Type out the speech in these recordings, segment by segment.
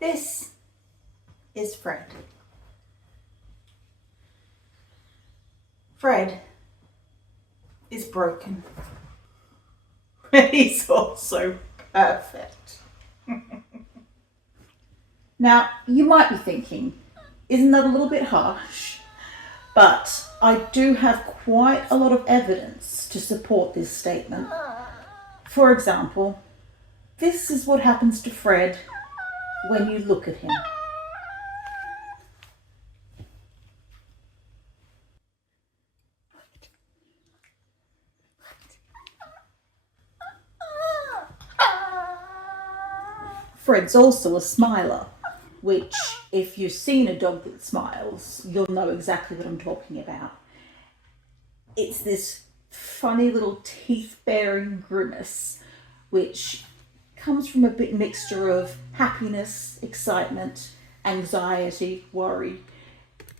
This is Fred. Fred is broken. He's also perfect. Now, you might be thinking, isn't that a little bit harsh? But I do have quite a lot of evidence to support this statement. For example, this is what happens to Fred when you look at him. Fred's also a smiler, which, if you've seen a dog that smiles, you'll know exactly what I'm talking about. It's this funny little teeth-baring grimace, which comes from a bit mixture of happiness, excitement, anxiety, worry.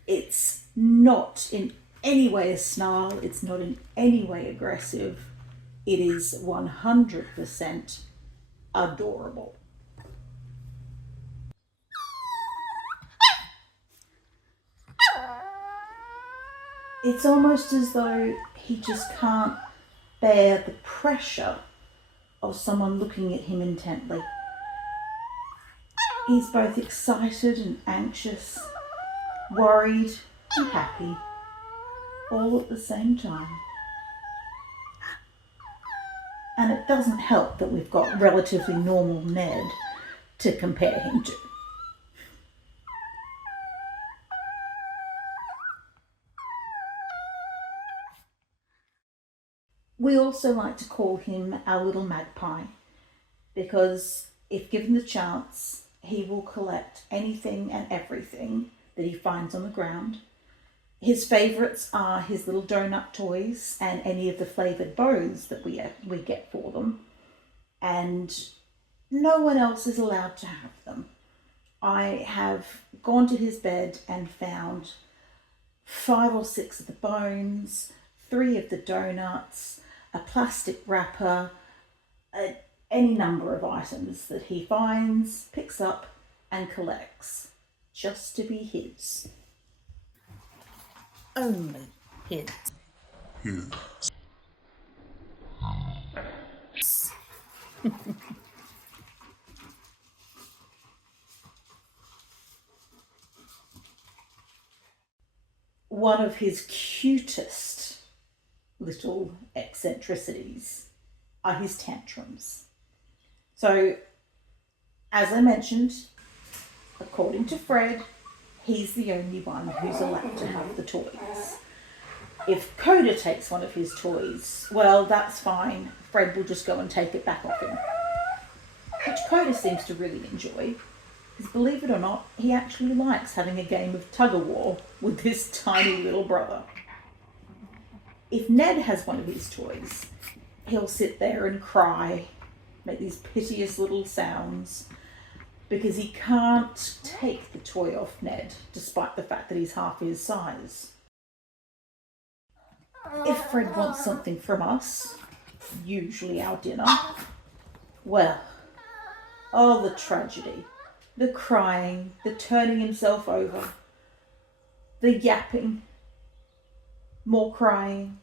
It's not in any way a snarl, it's not in any way aggressive. It is 100% adorable. It's almost as though he just can't bear the pressure of someone looking at him intently. He's both excited and anxious, worried and happy, all at the same time. And it doesn't help that we've got relatively normal Ned to compare him to. We also like to call him our little magpie, because if given the chance, he will collect anything and everything that he finds on the ground. His favourites are his little donut toys and any of the flavoured bows that we get for them. And no one else is allowed to have them. I have gone to his bed and found 5 or 6 of the bones, 3 of the donuts, a plastic wrapper, any number of items that he finds, picks up and collects, just to be his. Only his. One of his cutest little eccentricities are his tantrums. So, as I mentioned, according to Fred, he's the only one who's allowed to have the toys. If Coda takes one of his toys, well, that's fine. Fred will just go and take it back off him, which Coda seems to really enjoy, because believe it or not, he actually likes having a game of tug-of-war with this tiny little brother. If Ned has one of his toys, he'll sit there and cry, make these piteous little sounds, because he can't take the toy off Ned, despite the fact that he's half his size. If Fred wants something from us, usually our dinner, well, oh, the tragedy, the crying, the turning himself over, the yapping, more crying.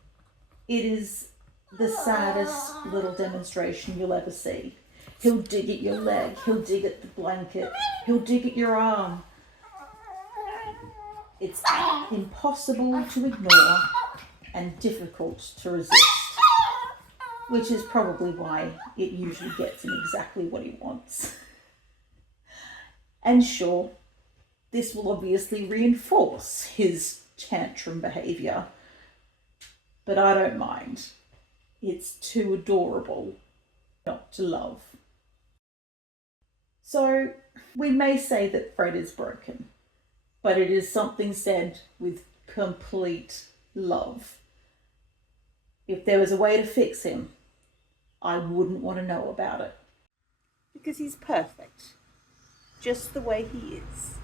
It is the saddest little demonstration you'll ever see. He'll dig at your leg, he'll dig at the blanket, he'll dig at your arm. It's impossible to ignore and difficult to resist, which is probably why it usually gets him exactly what he wants. And sure, this will obviously reinforce his tantrum behaviour, but I don't mind. It's too adorable not to love. So we may say that Fred is broken, but it is something said with complete love. If there was a way to fix him, I wouldn't want to know about it. Because he's perfect, just the way he is.